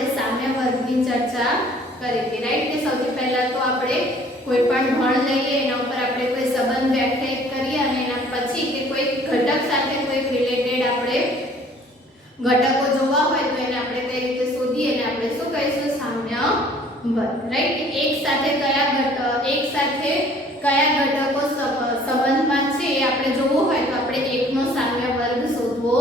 આપણે સામ્ય વર્ગની ચર્ચા કરી હતી, રાઈટ? કે સૌથી પહેલા તો આપણે કોઈ પણ ગણ લઈએ, એના ઉપર આપણે કોઈ સંબંધ વ્યાખ્યાયિત કરીએ અને એના પછી કે કોઈ ઘટક સાથે કોઈ રિલેટેડ આપણે ઘટકો જોવા હોય તો એને આપણે કઈ રીતે શોધીએ, એને આપણે શું કહીશું? સામ્ય વર્ગ, રાઈટ? એક સાથે કયા ઘટકો સંબંધમાં છે એ આપણે જોવું હોય તો આપણે એકનો સામ્ય વર્ગ શોધવો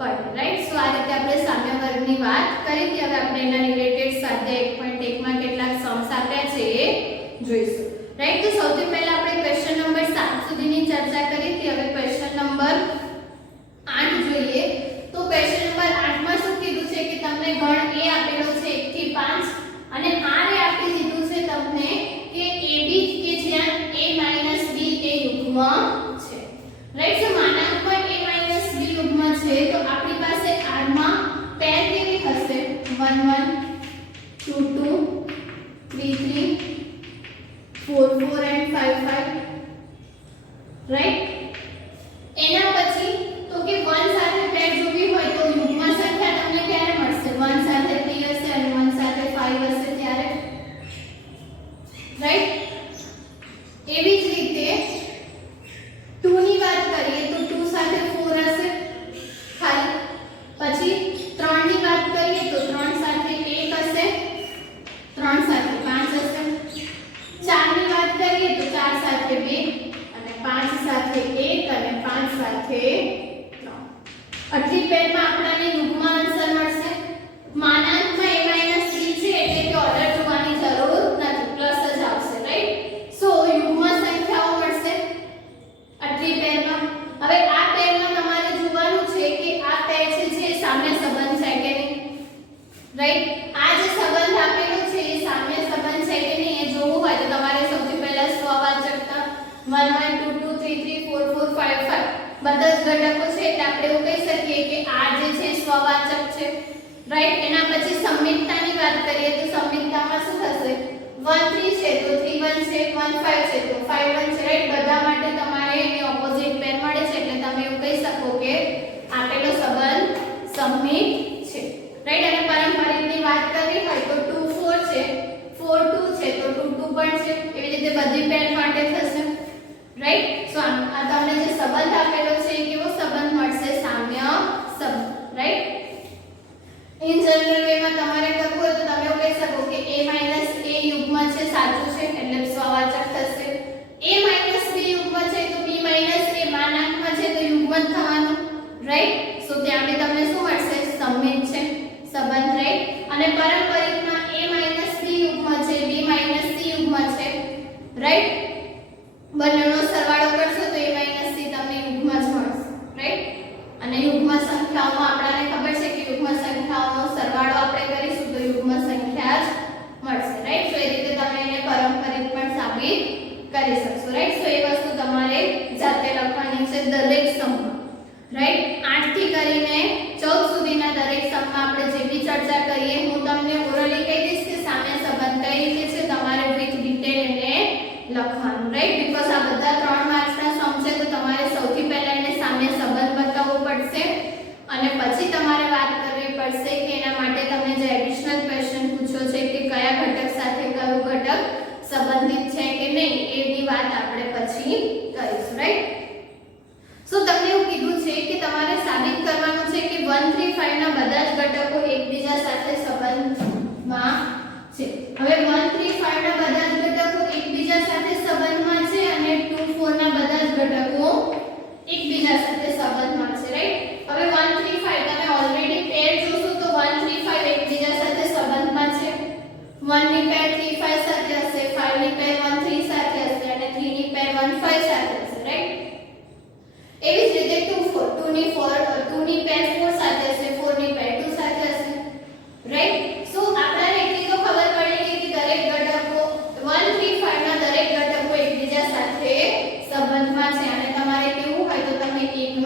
પડે, રાઈટ? સો આ રીતે આપણે સામ્ય વર્ગની વાત કરી હતી. હવે આપણે એના રિલેટેડ સ્વાધ્યાય 1.1 માં કેટલાક સમ્સ આપ્યા છે એ જોઈશું, રાઈટ? તો સૌથી પહેલા આપણે ક્વેશ્ચન નંબર 7 સુધીની ચર્ચા કરી હતી. હવે ક્વેશ્ચન નંબર 8 જોઈએ. તો ક્વેશ્ચન નંબર 8 માં શું કીધું છે કે તમને ગણ A આપેલો છે 1 થી 5 અને R એ આપી દીધું છે તમને કે AB કે જ્યાં A - B એ યુગ્મ છે, રાઈટ? સો માનાંકમાં A - B યુગ્મ છે તો આપણી પાસે R માં પેર કેવી હશે? 1 1 2 2 3 3 4 4 and 5 5, રાઈટ? એના પછી તો કે 1 સાથે પેર જોવી હોય તો યુગ્મ સંખ્યા તમને ક્યારે મળશે? 1 સાથે 3 હશે અને 1 સાથે 5 હશે ત્યારે, રાઈટ? એવી જ રીતે 2 ની વાત કરીએ તો 2 સાથે 4 હશે ખાલી. પછી 3 ની વાત કરીએ તો 3 સાથે 1 હશે, 3 સાથે 5 હશે. 4 ની વાત કરીએ તો 4 સાથે 2 અને 5 સાથે 1 અને 5 સાથે 3. આટલી પેરમાં આપણને યુગ્મ આન્સર મળશે. માનાંકમાં A - B છે એટલે કે ઓર્ડર જોવાની જરૂર નથી, પ્લસ જ આવશે, રાઈટ? સો યુગ્મ સંખ્યાઓ મળશે આટલી પેરમાં. હવે આ પેરમાં તમારે જોવાનું છે કે આ પેર છે જે સામ્ય સંબંધ છે કે નહીં, રાઈટ? આ જે સંબંધ આપેલો છે એ સામ્ય સંબંધ છે કે નહીં એ જોવું હોય તો તમારે સૌથી પહેલા સ્વવાચકતા 1 1 2 2 3 3 4 4 5 5 બધા જ ઘટકો છે એટલે આપણે એવું કહી શકીએ કે આ જે છે સ્વવાચક છે, રાઈટ? એના પછી સંમિતતાની વાત કરીએ તો સંમિતતામાં શું થશે? 1 3 છે તો 3 1 છે, 1 5 છે તો 5 1 છે, રાઈટ? બધા માટે તમારે એની ઓપોઝિટ પેર મળે છે એટલે તમે એવું કહી શકો કે આપેલો સંબંધ સંમિત છે, રાઈટ? અને પારંપરિકની વાત કરવી હોય તો 2 4 છે, 4 2 છે તો 2 2 પણ છે. એવી રીતે બધી પેર માટે થશે, રાઈટ? સો આ તમને જે સંબંધ આપેલો છે એ કેવો સંબંધ મળશે? સામ્ય સંબંધ, રાઈટ? ઇન જનરલ વેમાં તમારે કરવું હોય તો તમે એવું કહી શકો કે A - A યુગ્મ છે, સાચું છે એટલે સ્વવાચક થશે. A - B યુગ્મ છે તો B - A માનાંકમાં છે તો યુગ્મ જ થવાનું, રાઈટ? સો ત્યાં બી તમને શું મળશે? સંમિત છે સંબંધ, રાઈટ? અને પારંપરિકમાં A - B યુગ્મ છે, B - C યુગ્મ છે, રાઈટ? બંનેનો સરવાળો કરશો તો A - C તમને યુગ્મ જ મળશે, રાઈટ? અને યુગ્મ સંખ્યાઓમાં આપણને ખબર છે કે યુગ્મ સંખ્યાઓનો સરવાળો આપણે કરીશું તો યુગ્મ સંખ્યા જ મળશે, રાઈટ? સો એ રીતે તમે એને પારંપરિક પણ સાબિત કરી શકશો, રાઈટ? સો એ વસ્તુ તમારે જાતે લખવાની છે દરેક સમમાં, રાઈટ? 8 થી કરીને 14 સુધીના દરેક સમમાં આપણે જે બી ચર્ચા કરીએ હું તમને ઓરલી કહી દઈશ કે સામ્ય સંબંધ કઈ રીતે છે, તમારે વિથ ડિટેલ એને લખવાનું, રાઈટ? બીકોઝ આ બધા 3 માર્ક્સના સમ છે તો તમારે સૌથી પહેલા એને સામ્ય સંબંધ બતાવવો પડશે અને પછી તમારે વાત કરવી પડશે કે એના માટે તમને જે એડિશનલ ક્વેશ્ચન પૂછ્યો છે કે કયા ઘટક સાથે કયો ઘટક સંબંધિત છે કે નહીં એની વાત આપણે પછી કરીશું, રાઈટ? સો તમને એવું કીધું છે કે તમારે સાબિત કરવાનું છે કે 1 3 5 ના બધા જ ઘટકો એકબીજા સાથે સંબંધમાં છે. હવે 1 3 5 ના બધા જ ઘટકો એકબીજા સાથે સંબંધમાં છે અને 2 4 ના બધા જ ઘટકો એકબીજા સાથે સંબંધમાં છે, રાઈટ? હવે 1 3 5 તમે ઓલરેડી પેર જોશો તો 1 3 5 એકબીજા સાથે સંબંધમાં છે. 1 ની પેર 3 5 સાથે હશે, 5 ની પેર 1 3 સાથે હશે અને 3 ની પેર 1 5 સાથે હશે, રાઈટ? એવી જ રીતે 2 4 2 ની પેર 4 સાથે હશે, 4 ની પેર 2 સાથે હશે, રાઈટ? સો આપણને એટલી તો ખબર પડી ગઈ કે દરેક ઘટકો 1 3 5 ના દરેક ઘટકો એકબીજા સાથે સંબંધમાં છે અને તમારે કેવું હોય તો તમે 1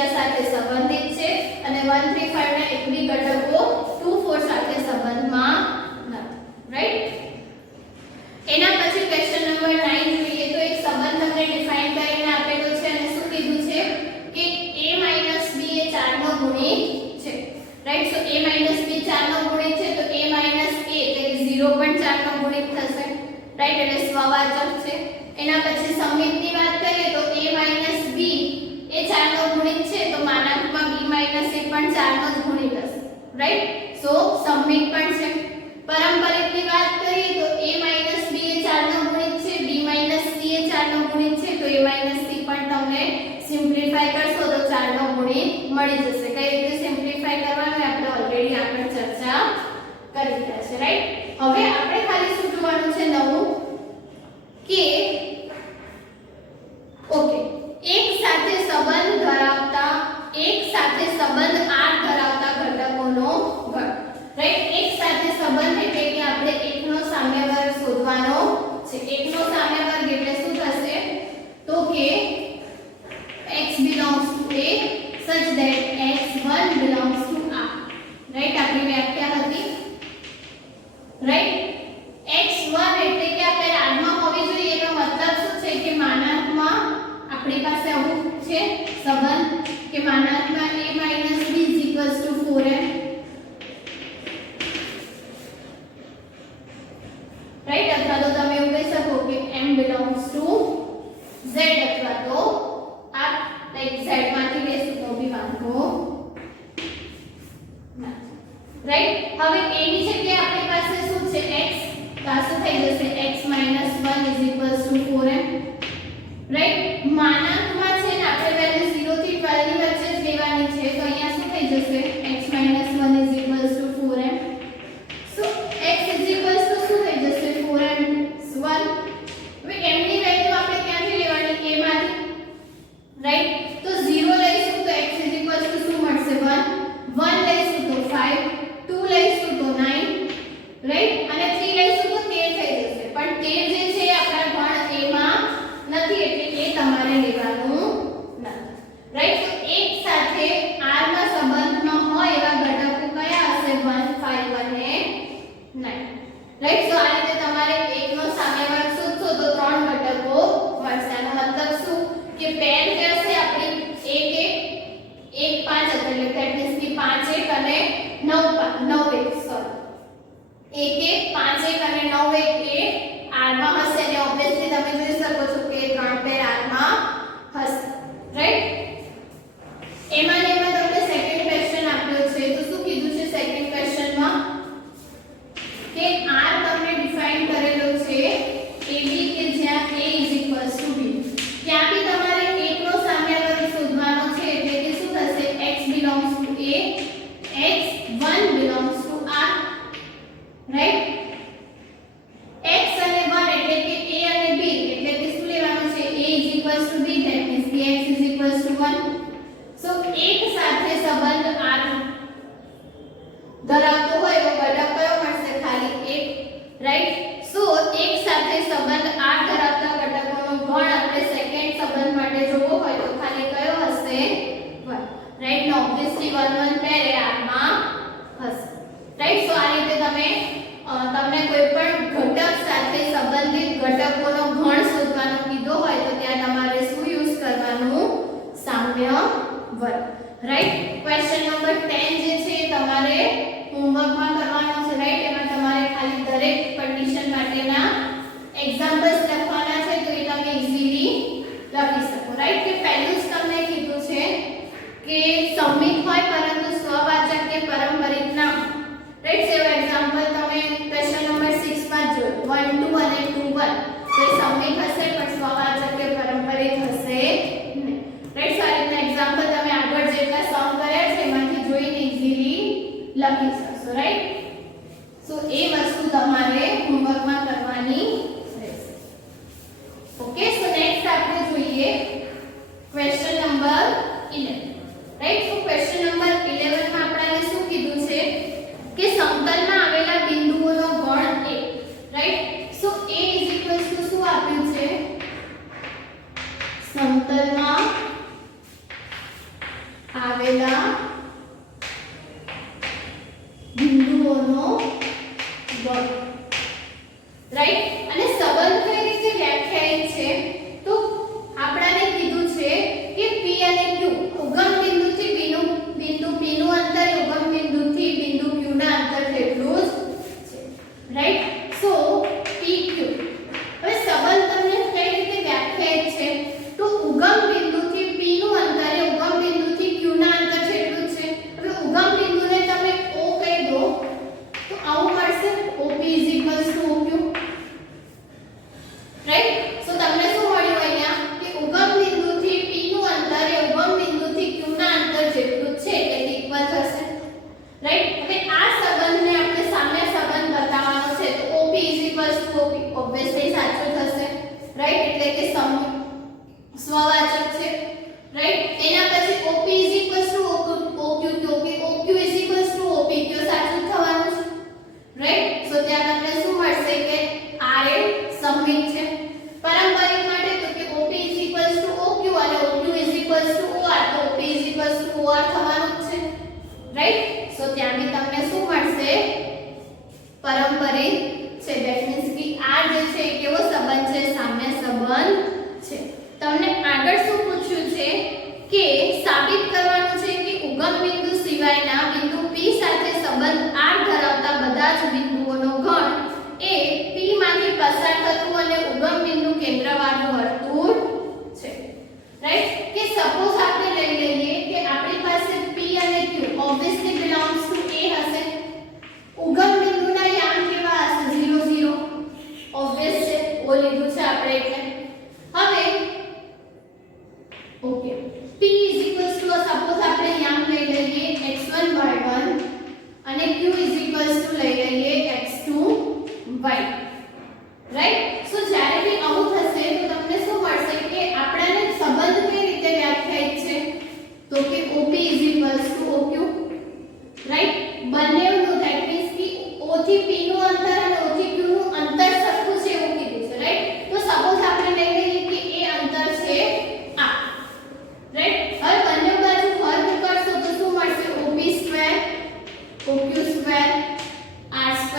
એકબીજા સાથે સંબંધિત છે અને 1 3 5 ના એક બી ઘટકો 2 4 સાથે સંબંધમાં નથી, રાઈટ। એના પછી ક્વેશ્ચન નંબર 9 જોઈએ તો એક સંબંધ તમને ડિફાઇન કરીને આપેલો છે અને શું કીધું છે કે a b એ 4 નો ગુણિત છે, રાઈટ। સો a b 4 નો ગુણિત છે તો a a એટલે કે 0 પણ 4 નો ગુણિત થશે, રાઈટ, એટલે સ્વવાચક છે। એના પછી સમિતની વાત કરીએ તો a b એ 4 નો ગુણિત છે તો માનાંકમાં b a પણ 4 નો જ ગુણિત હશે, રાઈટ। સો સમિત પણ છે। પારંપરિકની વાત કરીએ તો a b એ 4 નો ગુણિત છે, b c એ 4 નો ગુણિત છે તો a c પણ તમને સિમ્પ્લિફાઈ કરશો તો 4 નો ગુણિત મળી જશે। કઈ રીતે સિમ્પ્લિફાઈ કરવાનું આપણે ઓલરેડી આગળ ચર્ચા કરી દીધા છે, રાઈટ। હવે આપણે ખાલી શું જોવાનું છે નવું કે ઓકે એક સાથે સંબંધ ધરાવતા R ધરાવતા ઘટકોનો ગણ, રાઈટ। એક સાથે સંબંધ એટલે કે આપણે એકનો સામ્ય વર્ગ શોધવાનો છે। એકનો સામ્ય વર્ગ એટલે શું થશે તો કે x belongs to A such that x1 belongs to R, right. આપણી વ્યાખ્યા હતી, રાઈટ। x1 એટલે કે આપણે રાડમાં હોવી જોઈએ એનો મતલબ શું છે કે માનાંકમાં આપણી પાસે આવું છે સંબંધ કે માનાંકમાં a b 4m, રાઈટ। અથવા તો તમે એવું કહી શકો કે m belongs to z અથવા તો r, લાઈક z માંથી લેશું તો બી વાંધો નથી, રાઈટ। હવે a ની જગ્યાએ આપણી પાસે શું છે x, તો આ શું થઈ જશે x 1 4m, રાઈટ। માનાંકમાં છે ને આપણે વેલ્યુ 0 થી 12 ની વચ્ચે જ લેવાની છે તો અહીંયા શું થઈ જશે x 1 4m, સો x શું થઈ જશે 4m1। હવે m ની વેલ્યુ આપણે ક્યાંથી લેવાની a માંથી, રાઈટ। તો 0 લઈશું તો x શું મળશે 1 લઈશું તો 5 2 લઈશું તો 9, રાઈટ, અને 3 લઈશું તો 13 થઈ જશે। પણ 13 જે છે આપણા ગણ a માં નથી એટલે એ તમારે લેવાનું નથી, રાઈટ। તો એક સાથે r ના સંબંધમાં હોય એવા ઘટકો કયા હશે 1 5 અને 9, રાઈટ। સો આ રીતે તમારે એકનો સામ્ય વર્ગ શોધશો તો 3 ઘટકો મળશે। આનો મતલબ શું કે પેર જે હશે આપણી 1 5 એટલે ધેટ મીન્સ કે 5 1 અને 9 1 સોરી 1 5 1 અને 9 1 એ r માં હશે અને ઓબ્વિયસલી તમે જોઈ શકો છો કે 3 પેર r માં હશે, રાઈટ। એમાં તમને સેકન્ડ ક્વેશ્ચન આપ્યો છે તો શું કીધું છે સેકન્ડ ક્વેશ્ચનમાં કે r તમને ડિફાઇન કરેલો છે ab કે જ્યાં a b, ત્યાં બી તમારે એકનો સામ્ય વર્ગ શોધવાનો છે એટલે કે શું થશે x belongs to a x1 belongs to r, right. x અને 1 એટલે કે a અને b એટલે કે શું લેવાનું છે a b that means કે x 1। સો એક સાથે સંબંધ r ધરાવતો હોય એવો ઘટક કયો મળશે ખાલી એક, રાઈટ। સો એક સાથે સંબંધ r ધરાવતા ઘટકોનો ગણ આપણે સેકન્ડ સંબંધ માટે જોવો હોય તો ખાલી કયો હશે 1, રાઈટ। નો ઓબ્વિયસલી 1 1 પેર એ r માં હશે, રાઈટ। સો આ રીતે તમને કોઈ પણ ઘટક સાથે સંબંધિત ઘટકોનો ગણ શોધવાનો કીધો હોય તો ત્યાં તમારે શું યુઝ કરવાનું સામ્ય વર્ગ, રાઈટ। ક્વેશ્ચન નંબર 10 જે છે તમારે હોમવર્કમાં કરવાનો છે, રાઈટ। એમાં તમારે ખાલી દરેક કન્ડિશન માટેના એક્ઝામ્પલ્સ લખવાના છે તો એ તમે ઈઝીલી લખી શકો, રાઈટ। કે પહેલું જ તમને કીધું છે કે સમિત હોય પરંતુ સ્વવાચક કે પારંપરિક ના, રાઈટ। સો એક્ઝામ્પલ તમે ક્વેશ્ચન નંબર 6 માં જોયું 1 2 અને 2 1 તો એ સમિત હશે પણ સ્વવાચક કે પારંપરિક હશે નહીં, રાઈટ। સો આ રીતના એક્ઝામ્પલ તમે આગળ જેટલા સોલ્વ કર્યા છે એમાંથી જોઈને ઈઝીલી લખી શકશો, રાઈટ। સો એ વસ્તુ તમારે હોમવર્કમાં કરવાની રહેશે, ઓકે। સો નેક્સ્ટ આપણે જોઈએ ક્વેશ્ચન નંબર 11, રાઈટ। સો ક્વેશ્ચન નંબર 11 માં આપણને શું કીધું છે કે સમતલમાં આવેલા બિંદુઓનો ગણ a, રાઈટ। સો a શું આપ્યું છે રાઈટ. અને સંબંધ કઈ રીતે વ્યાખ્યાયિત છે તો આપણાને કીધું છે કે P અને Q ઉગમ બિંદુથી બિંદુ P નું અંતર ઉગમ બિંદુથી બિંદુ Q ના અંતર જેટલું જ છે, રાઈટ. સો PQ. હવે સંબંધ તમને કઈ રીતે વ્યાખ્યાયિત છે તો ઉગમ બિંદુથી P નું અંતર એ ઉગમ બિંદુથી Q ના અંતર જેટલું જ છે. હવે ઉગમ બિંદુને તમે O કહી દો તો આવું મળશે OP OQ, રાઈટ. સો તમને શું મળ્યું અહીંયા કે ઉગમ બિંદુથી P નું અંતર એ ઉગમ બિંદુથી Q ના અંતર જેટલું છે એટલે ઇક્વલ થશે, રાઈટ. હવે આ સંબંધને આપણે સામ્ય સંબંધ બતાવવાનો છે તો OP OP ઓબ્વિયસલી સાચું થશે, રાઈટ. એટલે કે સ્વવાચક છે, રાઈટ. એના પછી OP OQ OQ સાચું થવાનું છે, રાઈટ. સો ત્યાં તમને શું મળશે કે R એ સમમિત છે. પારંપરિક માટે તો કે OP OQ અને OQ OR તો OP OR થવાનું જ છે, રાઈટ. સો ત્યાં બી તમને શું મળશે પારંપરિક છે. ધેટ મીન્સ કે આ જે છે એ કેવો સંબંધ છે સામ્ય સંબંધ છે. તમને આગળ શું પૂછ્યું છે કે સાબિત કરવાનું છે કે ઉગમ બિંદુ સિવાયના બિંદુ P સાથે સંબંધ R ધરાવતા બધા જ બિંદુઓનો ગણ એ P માંથી પસાર થતું અને ઉગમ બિંદુ કેન્દ્રવાળું વર્તુળ છે, રાઈટ. કે સપોઝ આપણે લઈ લઈએ કે આપણી પાસે P અને Q obviously belongs to A હશે. ઉગમ બિંદુના યામ કેવા હશે 0 0 ઓબ્વિયસ છે, ઓ લીધું છે આપણે એટલે. હવે ઓકે P સપોઝ આપણે યામ લઈ લઈએ x1 y1 અને Q લઈ લઈએ x2 y, રાઈટ. સો જ્યારે બી આવું થશે તો તમને શું મળશે કે આપણાને સંબંધ કઈ રીતે વ્યાખ્યાયિત છે તો કે OP OQ, રાઈટ. બંનેનું ધેટ મીન્સ કે O થી P નું અંતર અને O થી Q નું અંતર સરખું છે એવું કીધું છે, રાઈટ. તો સપોઝ આપણે લઈ લઈએ કે એ અંતર છે આ, રાઈટ. હવે બંને બાજુ વર્ગ કરશો તો શું મળશે OP2 OQ2 R2.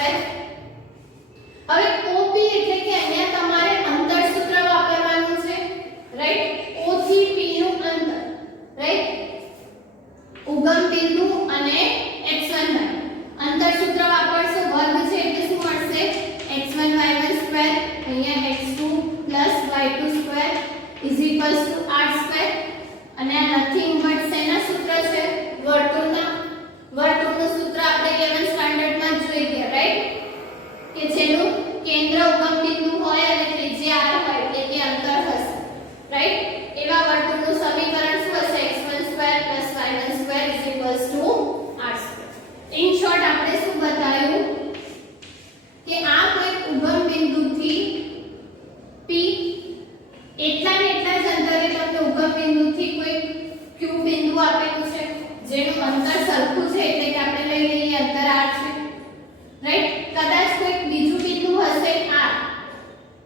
હવે OP એટલે કે અહીંયા તમારે અંતર સૂત્ર વાપરવાનું છે, રાઈટ. O થી P નું અંતર, રાઈટ. ઉગમ બિંદુ અને x1 y અંતર સૂત્ર વાપરશો વર્ગ છે એટલે શું મળશે x1 y1 સ્ક્વેર અહીંયા x2 y2 સ્ક્વેર R2 અને આ નથિંગ બટ શેના સૂત્ર છે વર્તુળનું સૂત્ર આપણે 11th સ્ટાન્ડર્ડ માં જોઈ ગયા, રાઈટ. કે જેનું કેન્દ્ર ઉગમ બિંદુ હોય અને ત્રિજ્યા r હોય એટલે કે અંતર હશે, રાઈટ. એવા વર્તુળનું સમીકરણ શું હશે x1² y1² r². In short આપણે શું બતાવ્યું કે આ કોઈ ઉગમ બિંદુથી P એટલા ને એટલા જ અંતરે તમને ઉગમ બિંદુથી કોઈ Q બિંદુ આપેલું છે જેનું અંતર સરખું છે એટલે કે આપણે લઈ લઈએ અંતર r છે, રાઈટ. કદાચ કોઈ બીજું બિંદુ હશે r,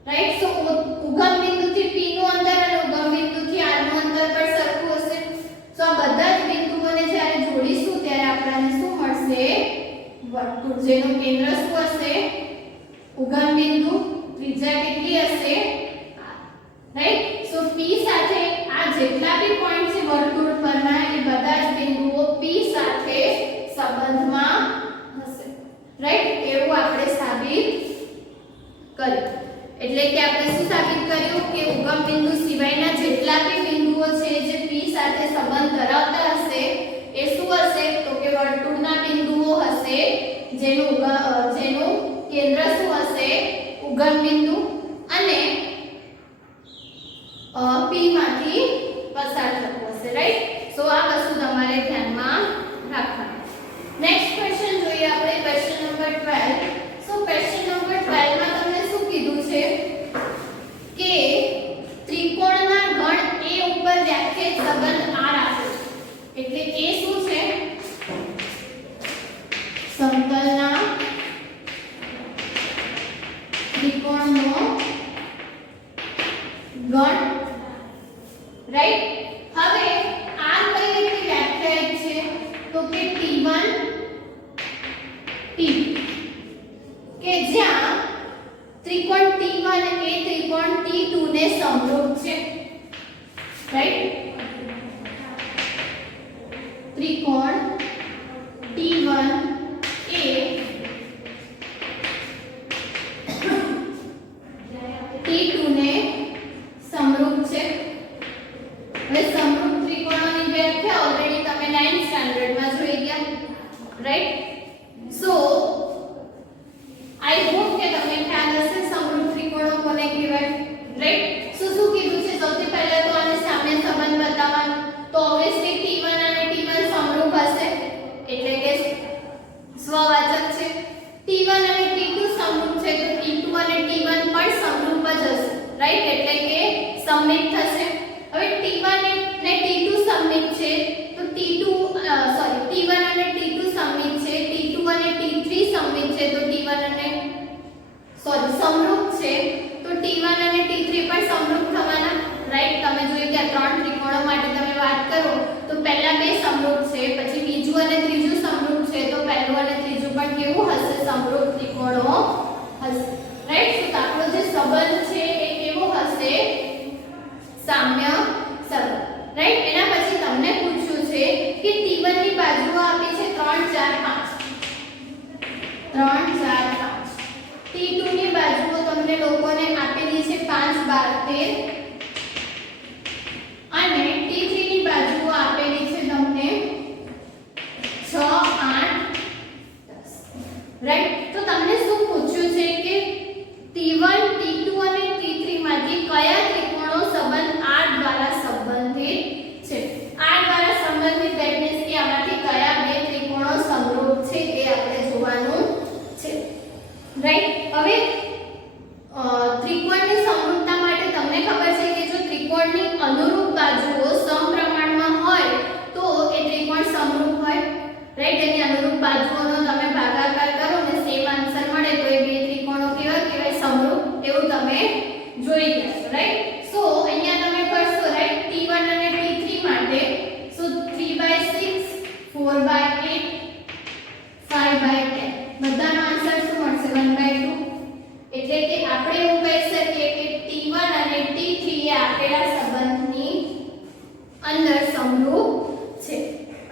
રાઈટ. સો ઉગમ બિંદુથી P નું અંતર અને ઉગમ બિંદુથી r નું અંતર પણ સરખું હશે. સો આ બધા જ બિંદુઓને જ્યારે જોડીશું ત્યારે આપણને શું મળશે વર્તુળ જેનું કેન્દ્ર શું હશે ઉગમ બિંદુ ત્રિજ્યા કેટલી હશે r, રાઈટ. સો P સાથે આ જેટલા બી પોઈન્ટ છે વર્તુળ પરના એ બધા જ બિંદુઓ P સાથે સંબંધમાં હશે, રાઈટ. એવું આપણે સાબિત કર્યું. એટલે કે આપણે શું સાબિત કર્યું કે ઉગમ બિંદુ સિવાયના જેટલા બી બિંદુઓ છે જે P સાથે સંબંધ ધરાવતા હશે એ શું હશે તો કે વર્તુળના બિંદુઓ હશે જેનું કેન્દ્ર શું હશે ઉગમ બિંદુ અને P માંથી પસાર થતું હશે, રાઈટ. સો આ વસ્તુ તમારે ધ્યાનમાં રાખવાની. નેક્સ્ટ ક્વેશ્ચન જોઈએ આપણે ક્વેશ્ચન નંબર 12. સો ક્વેશ્ચન નંબર 12 માં તમને શું કીધું છે કે ત્રિકોણના ગણ A ઉપર વ્યાખ્યાયિત સંબંધ R આપે છે. એટલે A શું છે સમતલના ત્રિકોણનો ગણ, રાઈટ. હવે R કઈ રીતે વ્યાખ્યાયિત છે તો કે T1 T કે જ્યાં ત્રિકોણ ને સમરૂપ છે, રાઈટ? ત્રિકોણ T1 એ T2 ને સમરૂપ છે. હવે સમરૂપ ત્રિકોણોની વ્યાખ્યા ઓલરેડી તમે 9th સ્ટાન્ડર્ડમાં જોઈ ગયા, રાઈટ? સો આઈ હોપ કે તમને ખ્યાલ હશે સમરૂપ ત્રિકોણો કોને કહેવાય, રાઈટ? શું કીધું છે? સૌથી પહેલા તો આને સામ્ય સંબંધ બતાવવાનો. તો ઓબ્વિયસલી T1 અને T1 સમરૂપ હશે, એટલે કે સ્વવાચક છે. T1 અને T2 સમરૂપ છે તો T2 અને T1 પણ સમરૂપ જ હશે, રાઈટ? એટલે કે સમમિત થશે. હવે T1 અને T2 સમમિત છે તો T1 અને T2 સમમિત છે, T2 અને T3 સમમિત છે તો સમરૂપ છે તો T1 અને T3 પણ સમરૂપ થવાના, રાઈટ? તમે જોઈ કે ત્રણ ત્રિકોણો માટે તમે વાત કરો તો પહેલા બે સમરૂપ છે, પછી બીજું અને ત્રીજું સમરૂપ છે તો પહેલું અને ત્રીજું પણ કેવું હશે? સમરૂપ ત્રિકોણો હશે, રાઈટ? તો આપણો જે સંબંધ છે એ કેવો હશે? સામ્ય સંબંધ, રાઈટ? એના પછી તમને પૂછ્યું છે કે T1 ની બાજુઓ આપી છે 3 4 5, 3 4 5. T2 ની બાજુઓ તમને લોકોને આપેલી છે 5 12 13 અને T3 ની બાજુઓ આપેલી છે તમને 6 8 10, રાઈટ? તો તમને શું પૂછ્યું છે કે T1 T2 અને T3 માંથી કયા ત્રિકોણો સંબંધ R દ્વારા સંબંધિત છે? R દ્વારા સંબંધિત ધેટ મીન્સ કે આમાંથી કયા બે ત્રિકોણો સમરૂપ છે એ આપણે જોવાનું છે, રાઈટ? હવે ત્રિકોણની સમરૂપતા માટે તમને ખબર છે કે જો ત્રિકોણની અનુરૂપ બાજુઓ સમપ્રમાણમાં હોય તો એ ત્રિકોણ સમરૂપ હોય, રાઈટ? એની અનુરૂપ બાજુઓનો તમે ભાગાકાર કરો ને સેમ આન્સર મળે તો એ બે ત્રિકોણો કેવા કહેવાય? સમરૂપ. એવું તમે જોઈ ગયા છો, રાઈટ? સો અહીંયા તમે કરશો, રાઈટ? T1 અને T3 માટે સો 3/6 4/8 5/10 બધાનો આન્સર શું મળશે? 1/2. એટલે કે આપણે એવું કહી શકીએ કે T1 અને T3 એ આપેલા સંબંધની અંદર સમરૂપ છે,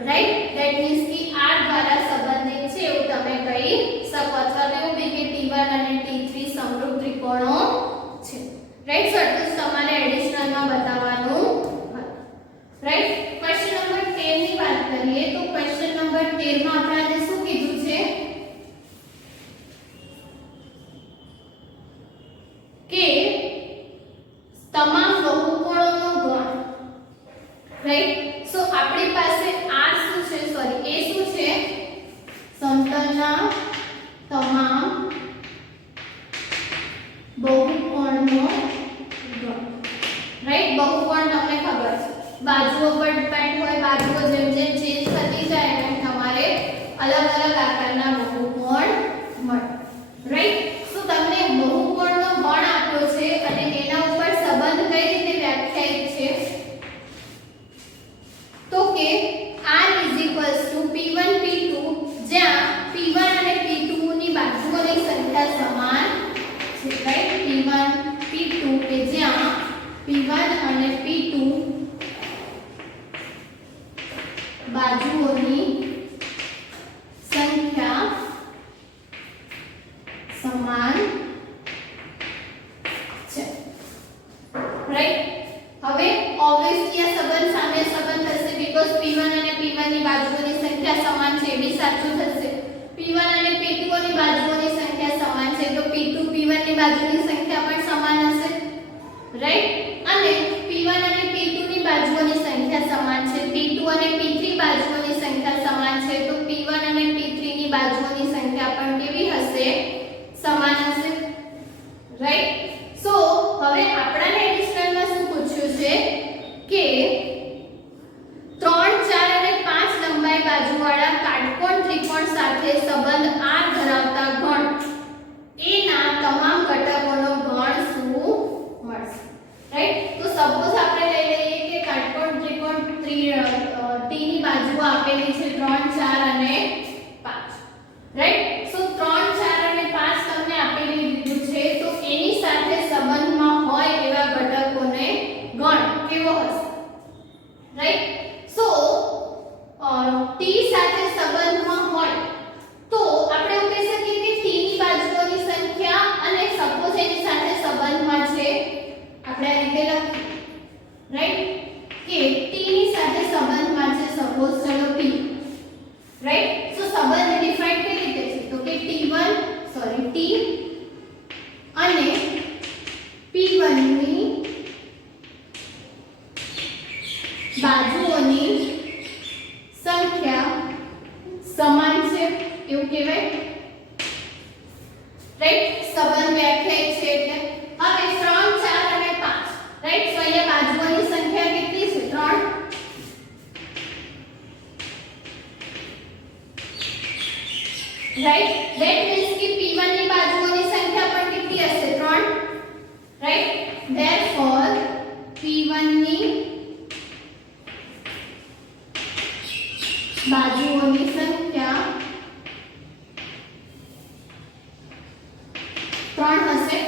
રાઈટ? ધેટ મીન્સ કે R દ્વારા સંબંધિત છે એવું તમે કહી શકો, અથવા એવું બી કે T1 અને T3 સમરૂપ ત્રિકોણો છે, રાઈટ? સો એટલે તમારે એડિશનલમાં બતાવવાનું, રાઈટ? ક્વેશ્ચન નંબર 13 ની વાત કરીએ તો ક્વેશ્ચન નંબર 13 માં આપણે શું કીધું છે કે તમામ બહુકોણોનો ગણ, રાઈટ? સો આપણી પાસે R શું છે? એ શું છે? સમતલના તમામ બહુકોણનો ગણ, રાઈટ? બહુકોણ તમને ખબર છે બાજુઓ પર ડિપેન્ડ હોય, બાજુઓ જેમ જેમ ચેન્જ થતી જાય એમ તમારે અલગ અલગ આકારના બહુકોણ મળે, રાઈટ? સો તમને બહુકોણનો ગણ આપ્યો છે અને એના ઉપર સંબંધ કઈ રીતે વ્યાખ્યાયિત છે તો કે R P1 P2 જ્યાં P1 અને P2 ની બાજુઓની સંખ્યા સમાન છે, રાઈટ? P1 P2 કે જ્યાં P1 અને P2 બાજુઓની સંખ્યા સમાન છે, રાઈટ? હવે ઓબ્વિયસલી આ સંબંધ સામ્ય સંબંધ થશે બીકોઝ P1 અને P1 ની બાજુઓની સંખ્યા સમાન છે, એ બી સાચું થશે. P1 અને P2 ની બાજુઓની સંખ્યા સમાન છે તો P2 P1 ની બાજુની સંખ્યા પણ સમાન હશે, રાઈટ? અને P1 અને P2 ની બાજુઓની સંખ્યા સમાન છે, P2 અને P3 બાજુઓની સંખ્યા સમાન છે તો P1 અને P3 ની બાજુઓની સંખ્યા પણ કેવી હશે? સમાન હશે, રાઈટ? સો હવે આપણાને એડિશનલમાં શું પૂછ્યું છે કે 3 4 અને 5 લંબાઈ બાજુવાળા કાટકોણ ત્રિકોણ સાથે સંબંધ R ધરાવતા ગણ એના તમામ ઘટકોનો ગણ શું મળશે, રાઈટ? તો સપોઝ આપણે લઈ લઈએ કે કાટકોણ ત્રિકોણ T ની બાજુઓ આપેલી છે 3 4 અને 5, રાઈટ? સો 3 4 અને 5 તમને આપેલી દીધું છે તો એની સાથે સંબંધમાં હોય એવા ઘટક રાઈટ ધેટ મીન્સ કે p1 ની બાજુઓની સંખ્યા પણ કેટલી હશે 3 રાઈટ ધેરફોર p1 ની બાજુઓની સંખ્યા 3 હશે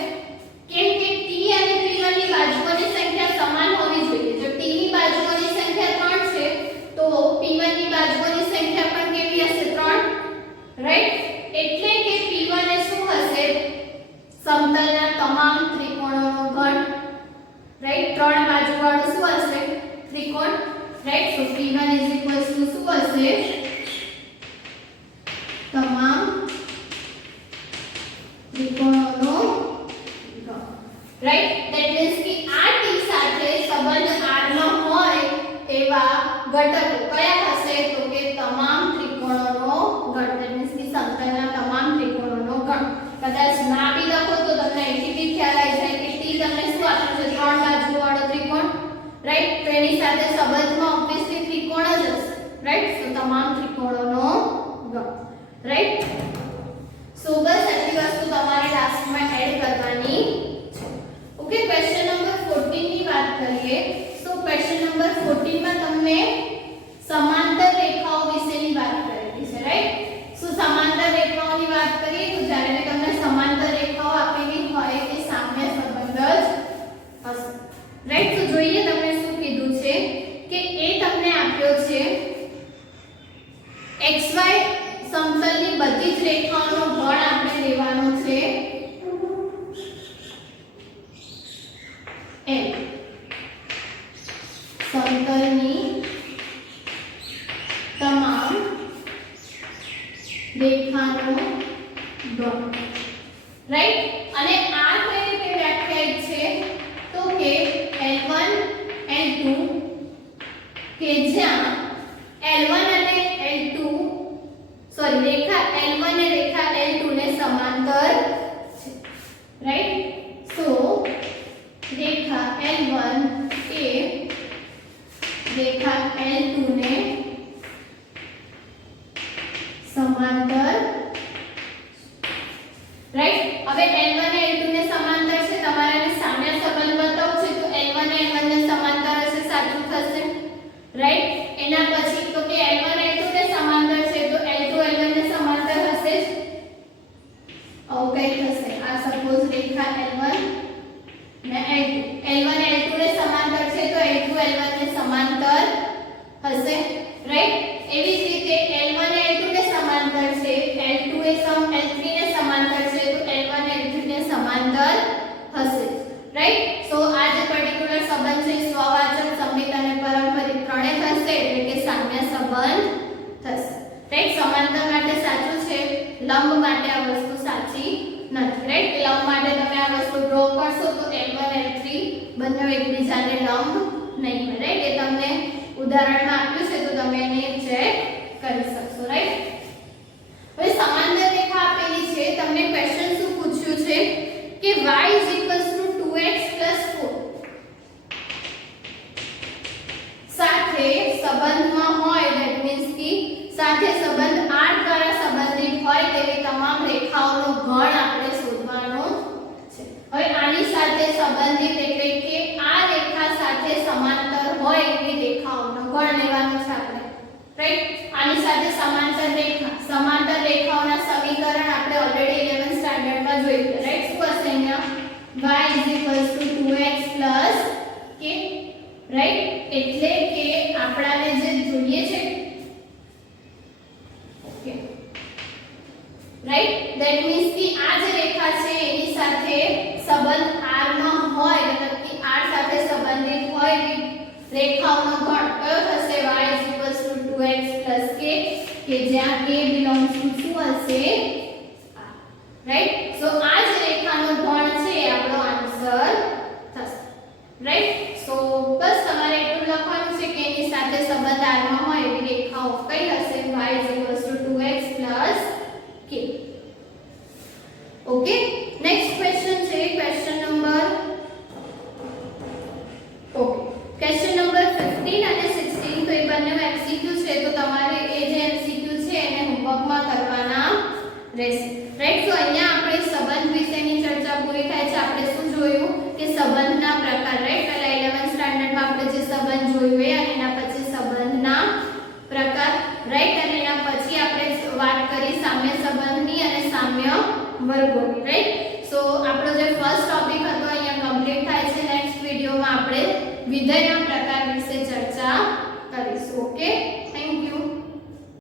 કેમ કે t અને p1 ની બાજુઓની સંખ્યા સમાન હોવી જોઈએ જો t ની બાજુઓની સંખ્યા 3 છે તો p1 ની બાજુઓની સંખ્યા પણ કેવી હશે 3 રાઈટ એટલે કે p1 એ શું હશે સમતલના તમામ ત્રિકોણોનો ગણ રાઈટ 3 બાજુવાળું શું હશે ત્રિકોણ રાઈટ સો p1 શું હશે તમામ ત્રિકોણોનો ગણ રાઈટ ધેટ મીન્સ કે આ t સાથે સંબંધ r નો હોય એવા ઘટકો કયા હશે તો કે તમામ ત્રિકોણોનો ગણ ધેટ મીન્સ કે સમતલના તમામ ત્રિકોણોનો ગણ કદાચ ના બી લખો તો તમને અહીંથી બી ખ્યાલ આવી જાય કે t તમને શું આપ્યું છે 3 બાજુવાળો ત્રિકોણ રાઈટ તો એની સાથે સંબંધમાં ઓબ્વિયસલી ત્રિકોણ જ હશે રાઈટ તો તમામ ત્રિકોણોનો ગણ રાઈટ સો બસ આટલી વસ્તુ તમારે લાસ્ટમાં એડ કરવાની છે ઓકે ક્વેશ્ચન નંબર 14 ની વાત કરીએ સો ક્વેશ્ચન નંબર 14 માં તમને સમાંતર રેખાઓ વિશેની વાત કરેલી છે રાઈટ સો સમાંતર રેખાઓની વાત કરીએ તો જ્યારે મેં તમને સમાંતર રેખાઓ આપેલી હોય તે સામ્ય સંબંધ જ હશે રાઈટ તો જોઈએ તમને શું કીધું છે કે એ તમને આપ્યો છે xy સમતલની બધી જ રેખાઓનો ગણ આપણે લેવાનો છે l સમતલની તમામ રેખાનો ગણ રાઈટ અને r કઈ રીતે વ્યાખ્યાયિત છે તો કે l1 l2 કે જ્યાં l1 અને l2 સોરી રેખા l1 એ રેખા l2 ને સમાંતર છે રાઈટ સો રેખા l1 એ રેખા l2 ને સમાંતર રાઈટ હવે l1 અને l2 ને સમાંતર છે તમારે એને સામ્ય સંબંધ બતાવવો છે તો l1 એ l1 ને સમાંતર હશે સાચું થશે રાઈટ એના પછી તો કે l1 l2 ને સમાંતર છે તો l2 l1 ને સમાંતર હશે જ આવું કઈ થશે આ સપોઝ રેખા l1 ને l1 l2 ને સમાંતર છે તો l2 l1 ને સમાંતર હશે રાઈટ એવી જ રીતે l1 l2 ને સમાંતર છે l2 એ l3 ને સમાંતર છે તો l1 l3 ને સમાંતર હશે રાઈટ સો આ જે પર્ટીક્યુલર સંબંધ છે સ્વવાચક સંમિત અને પારંપરિક ત્રણે થશે એટલે કે સામ્ય સંબંધ થશે રાઈટ સમાંતર માટે સાચું છે લંબ માટે આ વસ્તુ સાચી નથી રાઈટ લંબ માટે તમે આ વસ્તુ ડ્રો કરશો તો l1 l3 બંને એકબીજાને લંબ નહીં હોય રાઈટ એ તમને ઉદાહરણમાં આપ્યું છે તો તમે એને ચેક કરી શકશો રાઈટ હવે સમાંતર રેખા આપેલી છે તમને ક્વેશ્ચન શું પૂછ્યું છે કે y 2x 4 સાથે સંબંધમાં હોય ધેટ મીન્સ કે સાથે સંબંધ r દ્વારા સંબંધિત હોય તેવી તમામ રેખાઓનો ગણ આપણે શોધવાનો છે હવે આની સાથે સંબંધિત એટલે કે આ રેખા સાથે સમાંતર હોય એવી રેખાઓનો ગણ લેવાનો છે આપણે રાઈટ આની સાથે સમાંતર રેખાઓના સમીકરણ આપણે ઓલરેડી 11th સ્ટાન્ડર્ડમાં જોઈ ગયા રાઈટ શું હશે અહીંયા y 2x k રાઈટ એટલે કે આપણાને જે જોઈએ છે ઓકે રાઈટ ધેટ મીન્સ કે આ જે રેખા છે એની સાથે સંબંધ r નો હોય મતલબ કે r સાથે સંબંધિત હોય એવી રેખાઓનો ગણ કયો થશે y 2x k કે જ્યાં k belongs to શું હશે રાઈટ સો આ જ રેખાનો ગણ છે એ આપણો આન્સર થશે રાઈટ સો બસ તમારે એટલું લખવાનું છે કે એની સાથે સંબંધ r માં હોય એવી રેખાઓ કઈ હશે y 2x k okay next question છે સંબંધના પ્રકાર